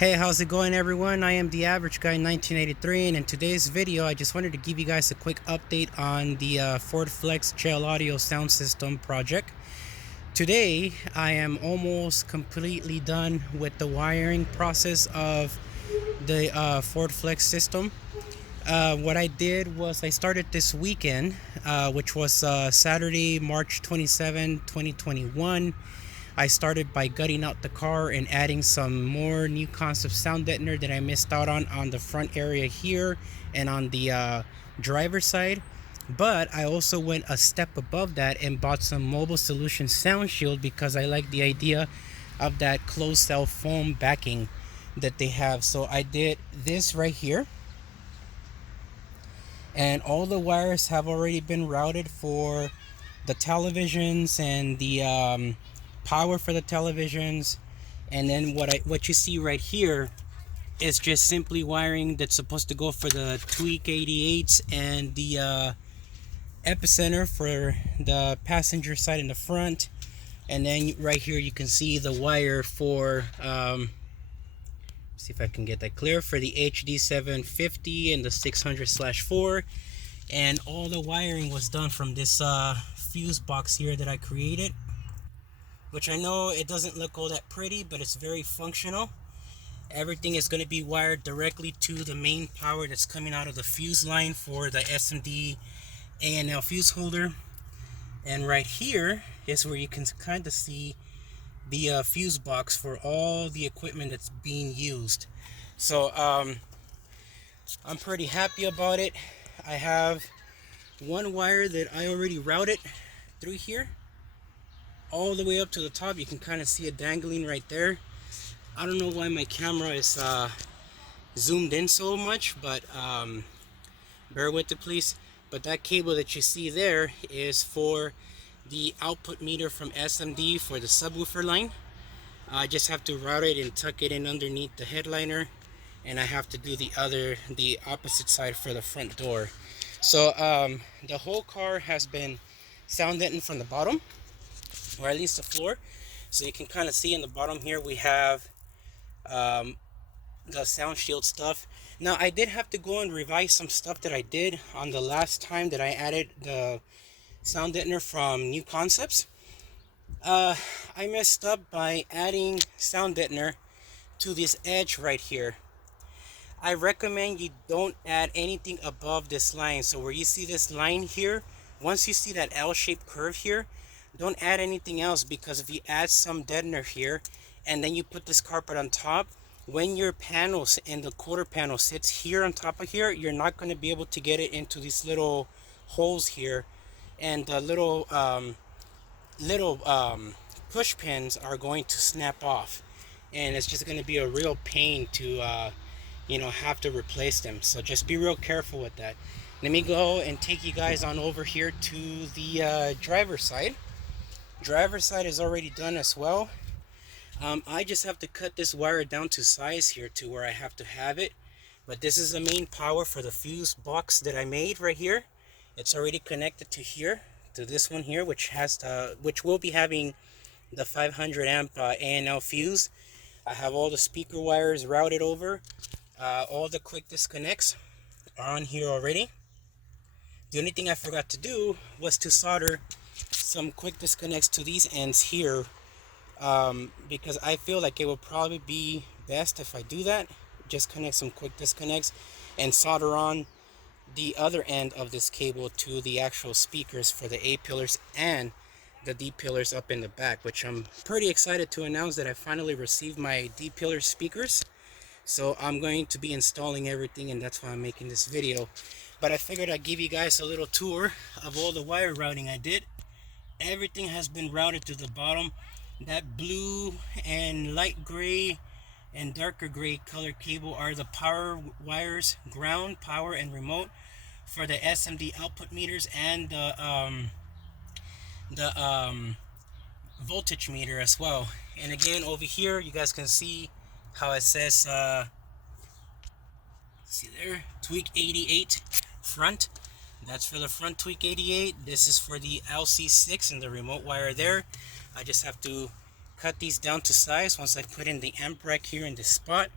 Hey, how's it going everyone? I am the Average Guy 1983, and in today's video I just wanted to give you guys a quick update on the Ford Flex Gel Audio sound system project. Today I am almost completely done with the wiring process of the Ford Flex system. What I did was I started this weekend, which was Saturday, March 27, 2021. I started by gutting out the car and adding some more new concept sound deadener that I missed out on the front area here and on the driver's side. But I also went a step above that and bought some Mobile Solutions Sound Shield because I like the idea of that closed cell foam backing that they have. So I did this right here, and all the wires have already been routed for the televisions and the power for the televisions. And then what you see right here is just simply wiring that's supposed to go for the Tweak 88s and the epicenter for the passenger side in the front. And then right here you can see the wire for see if I can get that clear, for the HD 750 and the 600/4. And all the wiring was done from this fuse box here that I created, which I know it doesn't look all that pretty, but it's very functional. Everything is going to be wired directly to the main power that's coming out of the fuse line for the SMD ANL fuse holder. And right here is where you can kind of see the fuse box for all the equipment that's being used. So I'm pretty happy about it. I have one wire that I already routed through here all the way up to the top. You can kind of see it dangling right there. I don't know why my camera is zoomed in so much, but bear with it please. But that cable that you see there is for the output meter from SMD for the subwoofer line. I just have to route it and tuck it in underneath the headliner, and I have to do the opposite side for the front door. So the whole car has been sound deadened from the bottom, or at least the floor. So you can kind of see in the bottom here we have the sound shield stuff. Now I did have to go and revise some stuff that I did on the last time that I added the sound deadener from New Concepts. I messed up by adding sound deadener to this edge right here. I recommend you don't add anything above this line. So where you see this line here, once you see that L-shaped curve here, don't add anything else, because if you add some deadener here and then you put this carpet on top, when your panels and the quarter panel sits here on top of here, you're not going to be able to get it into these little holes here, and the little push pins are going to snap off, and it's just going to be a real pain to have to replace them. So just be real careful with that. Let me go and take you guys on over here to the driver's side. Driver's side is already done as well. I just have to cut this wire down to size here to where I have to have it. But this is the main power for the fuse box that I made right here. It's already connected to here, to this one here, which will be having the 500 amp ANL fuse. I have all the speaker wires routed over. All the quick disconnects are on here already. The only thing I forgot to do was to solder some quick disconnects to these ends here, because I feel like it will probably be best if I do that. Just connect some quick disconnects and solder on the other end of this cable to the actual speakers for the A pillars and the D pillars up in the back, which I'm pretty excited to announce that I finally received my D pillar speakers. So I'm going to be installing everything, and that's why I'm making this video. But I figured I'd give you guys a little tour of all the wire routing I did. Everything has been routed to the bottom. That blue and light gray and darker gray color cable are the power wires, ground, power, and remote for the SMD output meters and the voltage meter as well. And again, over here you guys can see how it says see there, Tweak 88 front. That's for the front Tweak 88. This is for the LC6 and the remote wire there. I just have to cut these down to size once I put in the amp rack here in this spot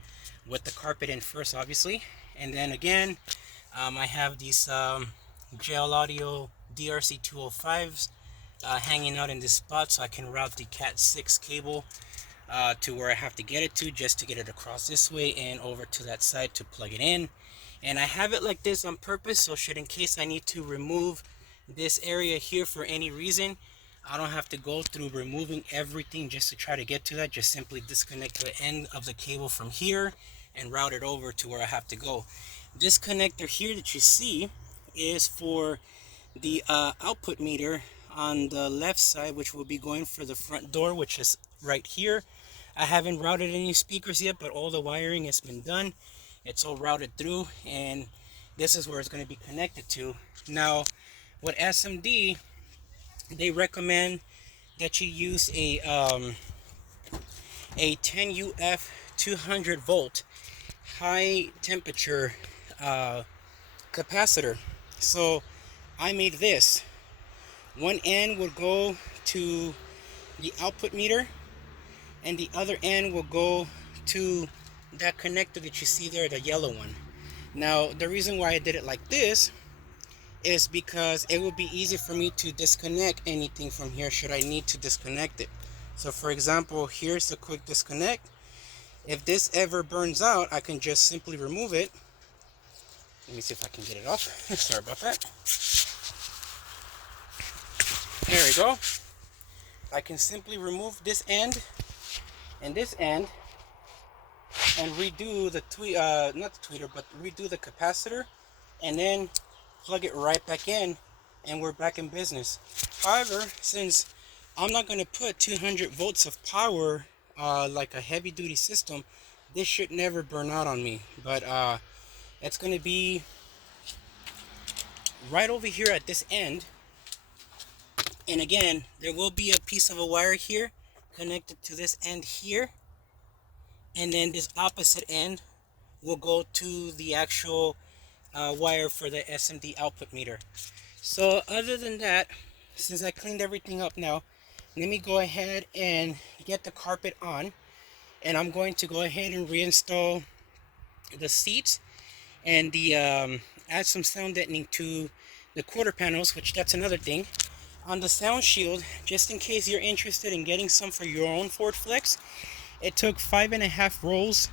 with the carpet in first, obviously. And then again, I have these JL Audio DRC 205s hanging out in this spot, so I can route the Cat 6 cable to where I have to get it to, just to get it across this way and over to that side to plug it in. And I have it like this on purpose, so should in case I need to remove this area here for any reason, I don't have to go through removing everything just to try to get to that. Just simply disconnect the end of the cable from here and route it over to where I have to go. This connector here that you see is for the output meter on the left side, which will be going for the front door, which is right here. I haven't routed any speakers yet, but all the wiring has been done. It's all routed through, and this is where it's going to be connected to. Now, with SMD, they recommend that you use a 10 UF 200 volt high temperature capacitor. So I made this. One end will go to the output meter, and the other end will go to that connector that you see there, the yellow one. Now, the reason why I did it like this is because it would be easy for me to disconnect anything from here should I need to disconnect it. So for example, here's the quick disconnect. If this ever burns out, I can just simply remove it. Let me see if I can get it off. Sorry about that. There we go. I can simply remove this end and this end and redo the not the tweeter, but redo the capacitor, and then plug it right back in, and we're back in business. However, since I'm not going to put 200 volts of power like a heavy duty system, this should never burn out on me. But it's going to be right over here at this end. And again, there will be a piece of a wire here connected to this end here, and then this opposite end will go to the actual wire for the SMD output meter. So other than that, since I cleaned everything up now, let me go ahead and get the carpet on, and I'm going to go ahead and reinstall the seats and the add some sound deadening to the quarter panels, which that's another thing. On the sound shield, just in case you're interested in getting some for your own Ford Flex, it took 5.5 rolls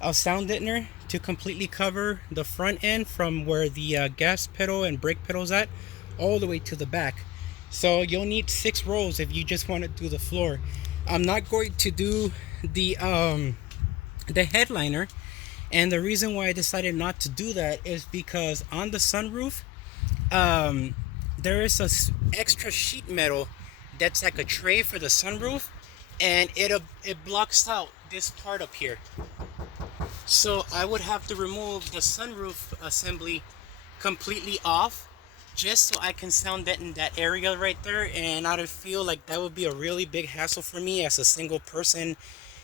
of sound deadener to completely cover the front end from where the gas pedal and brake pedal's at all the way to the back. So you'll need 6 rolls if you just want to do the floor. I'm not going to do the headliner, and the reason why I decided not to do that is because on the sunroof there is a extra sheet metal that's like a tray for the sunroof, and it blocks out this part up here. So I would have to remove the sunroof assembly completely off just so I can sound deaden that area right there, and I feel like that would be a really big hassle for me as a single person,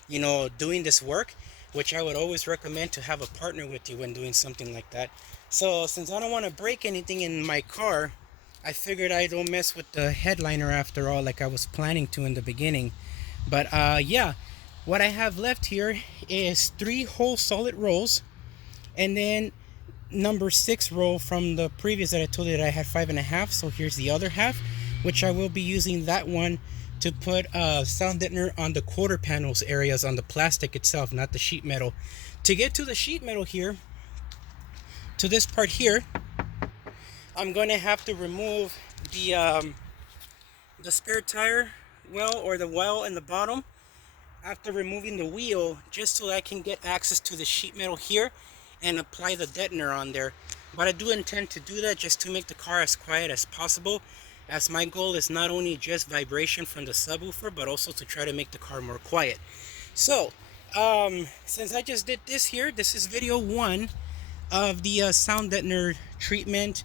you know, doing this work, which I would always recommend to have a partner with you when doing something like that. So since I don't want to break anything in my car, I figured I don't mess with the headliner after all, like I was planning to in the beginning. But yeah, what I have left here is 3 whole solid rolls, and then number 6 roll from the previous that I told you that I had 5.5. So here's the other half, which I will be using that one to put sound deadener on the quarter panels areas on the plastic itself, not the sheet metal. To get to the sheet metal here, to this part here, I'm going to have to remove the spare tire well, or the well in the bottom, after removing the wheel, just so I can get access to the sheet metal here and apply the deadener on there. But I do intend to do that just to make the car as quiet as possible, as my goal is not only just vibration from the subwoofer, but also to try to make the car more quiet. So since I just did this here, this is video 1 of the sound deadener treatment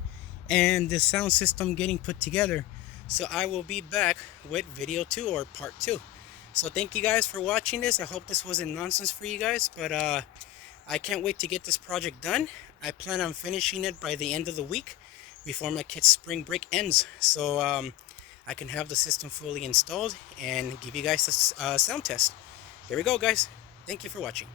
and the sound system getting put together. So I will be back with video 2, or part 2. So thank you guys for watching this. I hope this wasn't nonsense for you guys, but I can't wait to get this project done. I plan on finishing it by the end of the week before my kid's spring break ends. So I can have the system fully installed and give you guys a sound test. There we go, guys. Thank you for watching.